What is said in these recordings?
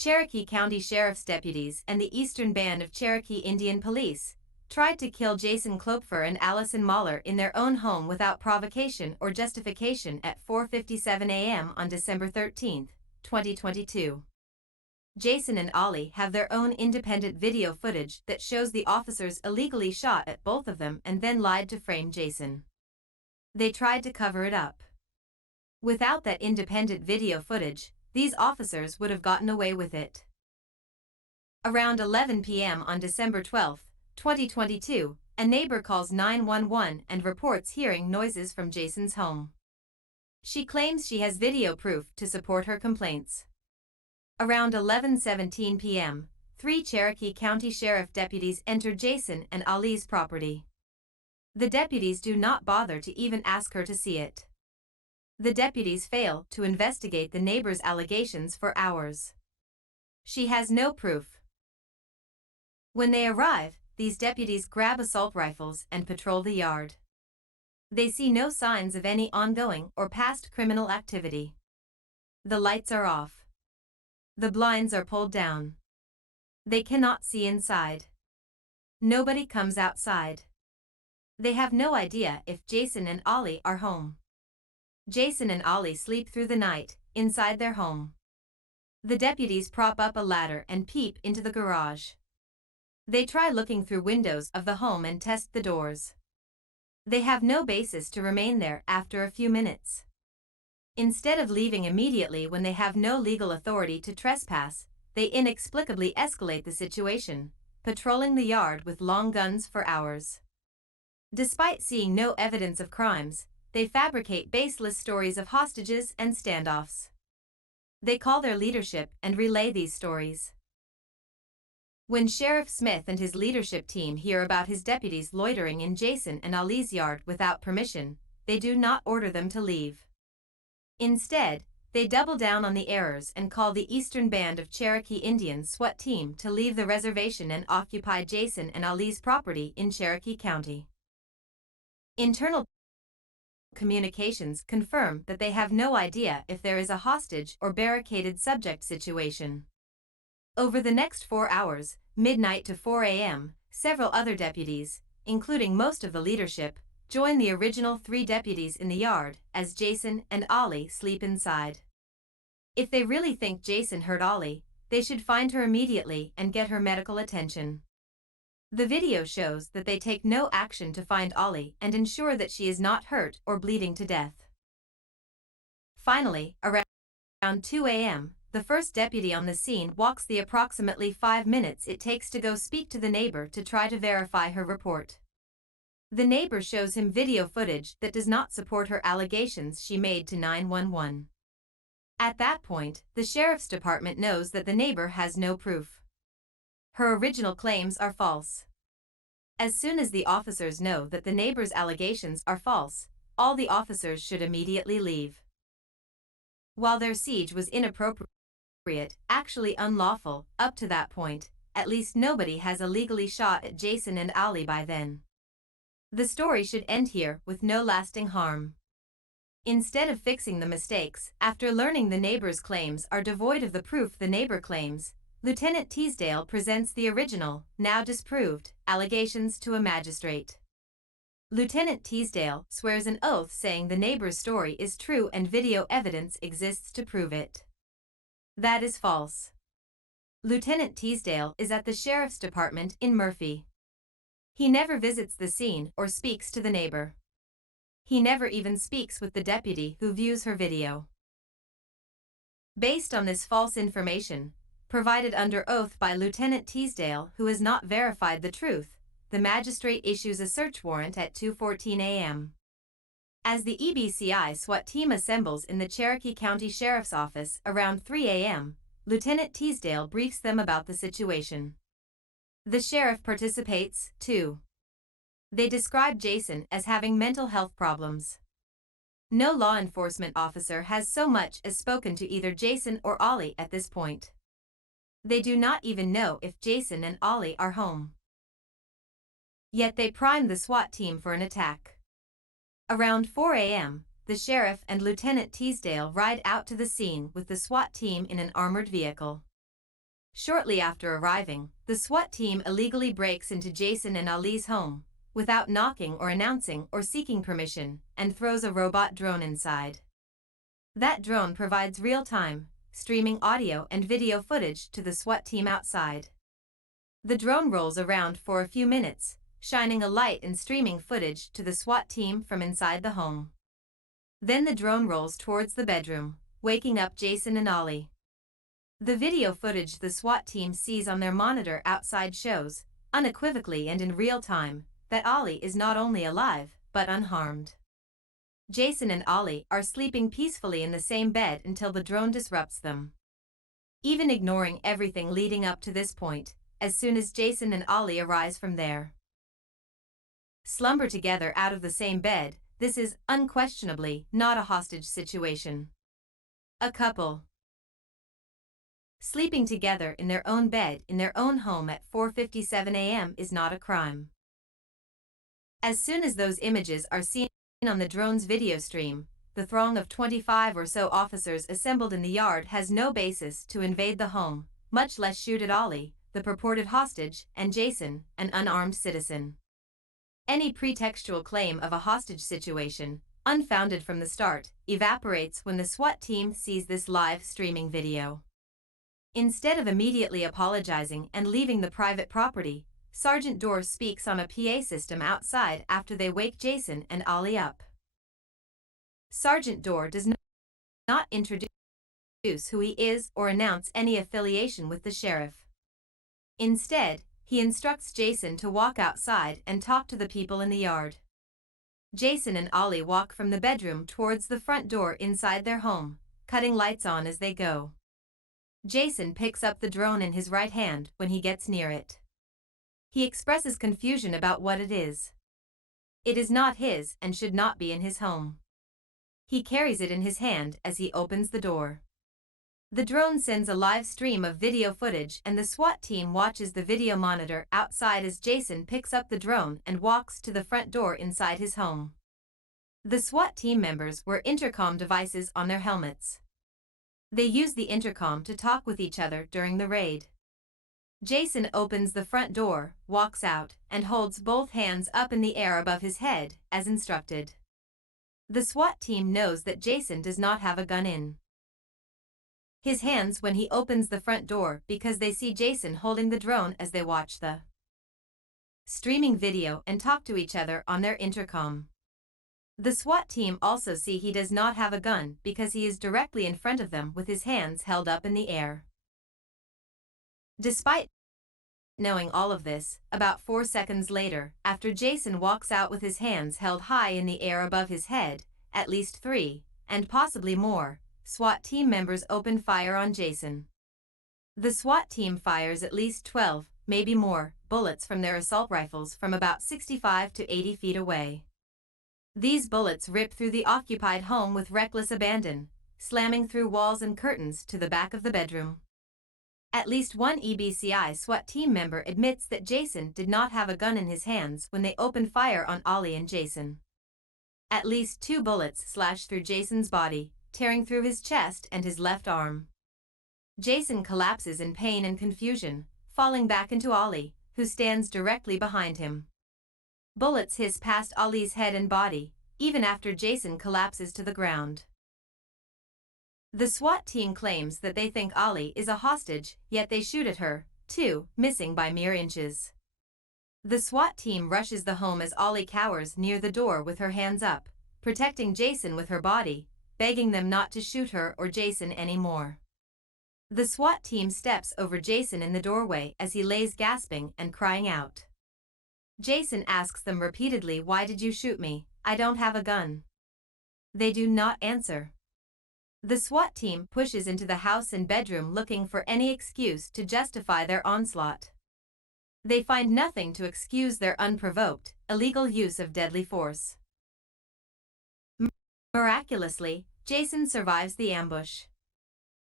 Cherokee County Sheriff's deputies and the Eastern Band of Cherokee Indian Police tried to kill Jason Kloepfer and Ali Mahler in their own home without provocation or justification at 4:57 a.m. on December 13, 2022. Jason and Ali have their own independent video footage that shows the officers illegally shot at both of them and then lied to frame Jason. They tried to cover it up. Without that independent video footage, these officers would have gotten away with it. Around 11 p.m. on December 12, 2022, a neighbor calls 911 and reports hearing noises from Jason's home. She claims she has video proof to support her complaints. Around 11:17 p.m., 3 Cherokee County Sheriff deputies enter Jason and Ali's property. The deputies do not bother to even ask her to see it. The deputies fail to investigate the neighbor's allegations for hours. She has no proof. When they arrive, these deputies grab assault rifles and patrol the yard. They see no signs of any ongoing or past criminal activity. The lights are off. The blinds are pulled down. They cannot see inside. Nobody comes outside. They have no idea if Jason and Ali are home. Jason and Ali sleep through the night, inside their home. The deputies prop up a ladder and peep into the garage. They try looking through windows of the home and test the doors. They have no basis to remain there after a few minutes. Instead of leaving immediately when they have no legal authority to trespass, they inexplicably escalate the situation, patrolling the yard with long guns for hours. Despite seeing no evidence of crimes, they fabricate baseless stories of hostages and standoffs. They call their leadership and relay these stories. When Sheriff Smith and his leadership team hear about his deputies loitering in Jason and Ali's yard without permission, they do not order them to leave. Instead, they double down on the errors and call the Eastern Band of Cherokee Indian SWAT team to leave the reservation and occupy Jason and Ali's property in Cherokee County. Internal communications confirm that they have no idea if there is a hostage or barricaded subject situation. Over the next 4 hours, midnight to 4 a.m., several other deputies, including most of the leadership, join the original 3 deputies in the yard as Jason and Ali sleep inside. If they really think Jason hurt Ali, they should find her immediately and get her medical attention. The video shows that they take no action to find Ali and ensure that she is not hurt or bleeding to death. Finally, around 2 a.m., the first deputy on the scene walks the approximately 5 minutes it takes to go speak to the neighbor to try to verify her report. The neighbor shows him video footage that does not support her allegations she made to 911. At that point, the sheriff's department knows that the neighbor has no proof. Her original claims are false. As soon as the officers know that the neighbor's allegations are false, all the officers should immediately leave. While their siege was inappropriate, actually unlawful, up to that point, at least nobody has illegally shot at Jason and Ali by then. The story should end here with no lasting harm. Instead of fixing the mistakes, after learning the neighbor's claims are devoid of the proof the neighbor claims, Lieutenant Teasdale presents the original, now disproved, allegations to a magistrate. Lieutenant Teasdale swears an oath saying the neighbor's story is true and video evidence exists to prove it. That is false. Lieutenant Teasdale is at the sheriff's department in Murphy. He never visits the scene or speaks to the neighbor. He never even speaks with the deputy who views her video. Based on this false information, provided under oath by Lieutenant Teasdale, who has not verified the truth, the magistrate issues a search warrant at 2:14 a.m. As the EBCI SWAT team assembles in the Cherokee County Sheriff's Office around 3 a.m., Lieutenant Teasdale briefs them about the situation. The sheriff participates, too. They describe Jason as having mental health problems. No law enforcement officer has so much as spoken to either Jason or Ali at this point. They do not even know if Jason and Ali are home. Yet they prime the SWAT team for an attack. Around 4 a.m., the sheriff and Lieutenant Teasdale ride out to the scene with the SWAT team in an armored vehicle. Shortly after arriving, the SWAT team illegally breaks into Jason and Ali's home, without knocking or announcing or seeking permission, and throws a robot drone inside. That drone provides real-time, streaming audio and video footage to the SWAT team outside. The drone rolls around for a few minutes, shining a light and streaming footage to the SWAT team from inside the home. Then the drone rolls towards the bedroom, waking up Jason and Ali. The video footage the SWAT team sees on their monitor outside shows, unequivocally and in real time, that Ali is not only alive, but unharmed. Jason and Ali are sleeping peacefully in the same bed until the drone disrupts them. Even ignoring everything leading up to this point, as soon as Jason and Ali arise from their slumber together out of the same bed, this is, unquestionably, not a hostage situation. A couple sleeping together in their own bed in their own home at 4:57 a.m. is not a crime. As soon as those images are seen on the drone's video stream, the throng of 25 or so officers assembled in the yard has no basis to invade the home, much less shoot at Ali, the purported hostage, and Jason, an unarmed citizen. Any pretextual claim of a hostage situation, unfounded from the start, evaporates when the SWAT team sees this live streaming video. Instead of immediately apologizing and leaving the private property, Sergeant Dorr speaks on a PA system outside after they wake Jason and Ali up. Sergeant Dorr does not introduce who he is or announce any affiliation with the sheriff. Instead, he instructs Jason to walk outside and talk to the people in the yard. Jason and Ali walk from the bedroom towards the front door inside their home, cutting lights on as they go. Jason picks up the drone in his right hand when he gets near it. He expresses confusion about what it is. It is not his and should not be in his home. He carries it in his hand as he opens the door. The drone sends a live stream of video footage and the SWAT team watches the video monitor outside as Jason picks up the drone and walks to the front door inside his home. The SWAT team members wear intercom devices on their helmets. They use the intercom to talk with each other during the raid. Jason opens the front door, walks out, and holds both hands up in the air above his head, as instructed. The SWAT team knows that Jason does not have a gun in his hands when he opens the front door because they see Jason holding the drone as they watch the streaming video and talk to each other on their intercom. The SWAT team also see he does not have a gun because he is directly in front of them with his hands held up in the air. Despite knowing all of this, about 4 seconds later, after Jason walks out with his hands held high in the air above his head, at least 3, and possibly more, SWAT team members open fire on Jason. The SWAT team fires at least 12, maybe more, bullets from their assault rifles from about 65 to 80 feet away. These bullets rip through the occupied home with reckless abandon, slamming through walls and curtains to the back of the bedroom. At least one EBCI SWAT team member admits that Jason did not have a gun in his hands when they opened fire on Ali and Jason. At least 2 bullets slash through Jason's body, tearing through his chest and his left arm. Jason collapses in pain and confusion, falling back into Ali, who stands directly behind him. Bullets hiss past Ali's head and body, even after Jason collapses to the ground. The SWAT team claims that they think Ali is a hostage, yet they shoot at her, too, missing by mere inches. The SWAT team rushes the home as Ali cowers near the door with her hands up, protecting Jason with her body, begging them not to shoot her or Jason anymore. The SWAT team steps over Jason in the doorway as he lays gasping and crying out. Jason asks them repeatedly, "Why did you shoot me? I don't have a gun." They do not answer. The SWAT team pushes into the house and bedroom looking for any excuse to justify their onslaught. They find nothing to excuse their unprovoked, illegal use of deadly force. Miraculously, Jason survives the ambush.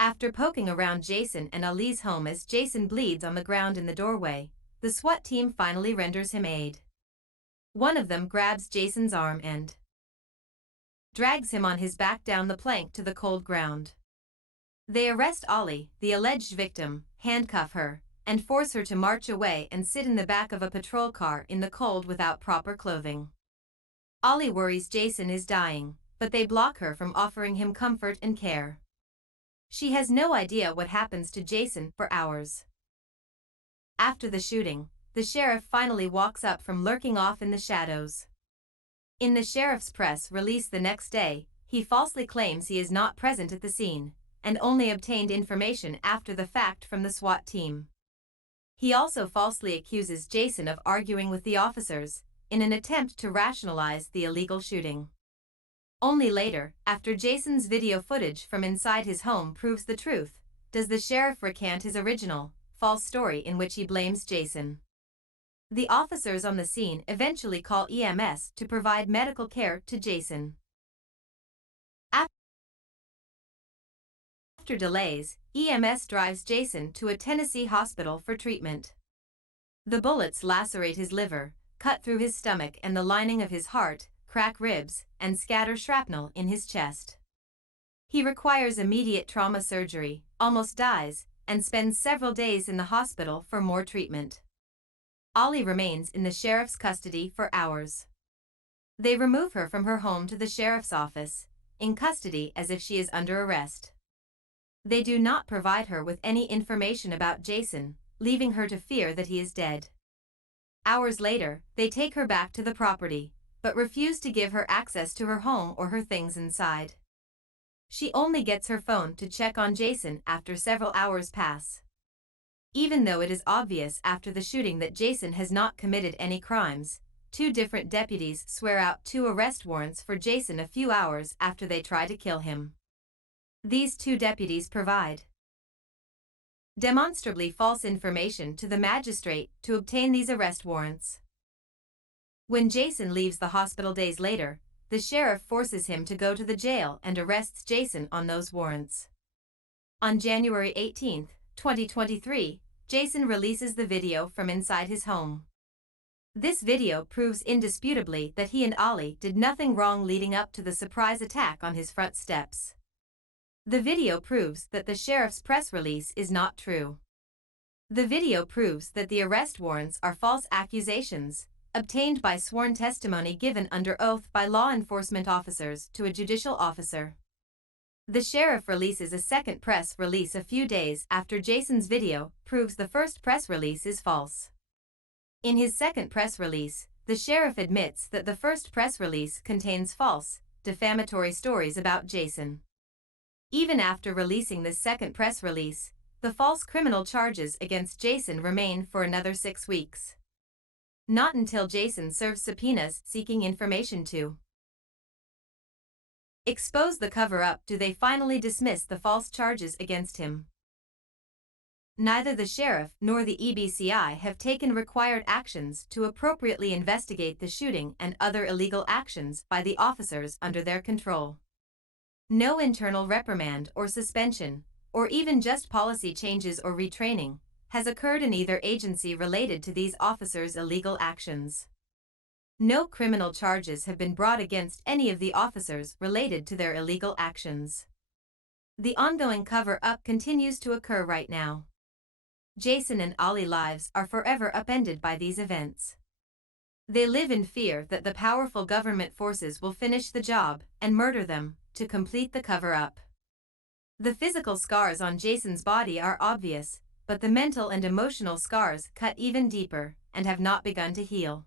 After poking around Jason and Ali's home as Jason bleeds on the ground in the doorway, the SWAT team finally renders him aid. One of them grabs Jason's arm and drags him on his back down the plank to the cold ground. They arrest Ali, the alleged victim, handcuff her, and force her to march away and sit in the back of a patrol car in the cold without proper clothing. Ali worries Jason is dying, but they block her from offering him comfort and care. She has no idea what happens to Jason for hours. After the shooting, the sheriff finally walks up from lurking off in the shadows. In the sheriff's press release the next day, he falsely claims he is not present at the scene, and only obtained information after the fact from the SWAT team. He also falsely accuses Jason of arguing with the officers, in an attempt to rationalize the illegal shooting. Only later, after Jason's video footage from inside his home proves the truth, does the sheriff recant his original, false story in which he blames Jason. The officers on the scene eventually call EMS to provide medical care to Jason. After delays, EMS drives Jason to a Tennessee hospital for treatment. The bullets lacerate his liver, cut through his stomach and the lining of his heart, crack ribs, and scatter shrapnel in his chest. He requires immediate trauma surgery, almost dies, and spends several days in the hospital for more treatment. Ali remains in the sheriff's custody for hours. They remove her from her home to the sheriff's office, in custody as if she is under arrest. They do not provide her with any information about Jason, leaving her to fear that he is dead. Hours later, they take her back to the property, but refuse to give her access to her home or her things inside. She only gets her phone to check on Jason after several hours pass. Even though it is obvious after the shooting that Jason has not committed any crimes, 2 different deputies swear out 2 arrest warrants for Jason a few hours after they try to kill him. These 2 deputies provide demonstrably false information to the magistrate to obtain these arrest warrants. When Jason leaves the hospital days later, the sheriff forces him to go to the jail and arrests Jason on those warrants. On January 18, 2023, Jason releases the video from inside his home. This video proves indisputably that he and Ali did nothing wrong leading up to the surprise attack on his front steps. The video proves that the sheriff's press release is not true. The video proves that the arrest warrants are false accusations, obtained by sworn testimony given under oath by law enforcement officers to a judicial officer. The sheriff releases a second press release a few days after Jason's video proves the first press release is false. In his second press release, the sheriff admits that the first press release contains false, defamatory stories about Jason. Even after releasing this second press release, the false criminal charges against Jason remain for another 6 weeks. Not until Jason serves subpoenas seeking information to expose the cover-up do they finally dismiss the false charges against him. Neither the sheriff nor the EBCI have taken required actions to appropriately investigate the shooting and other illegal actions by the officers under their control. No internal reprimand or suspension, or even just policy changes or retraining, has occurred in either agency related to these officers' illegal actions. No criminal charges have been brought against any of the officers related to their illegal actions. The ongoing cover-up continues to occur right now. Jason and Ali's lives are forever upended by these events. They live in fear that the powerful government forces will finish the job and murder them to complete the cover-up. The physical scars on Jason's body are obvious, but the mental and emotional scars cut even deeper and have not begun to heal.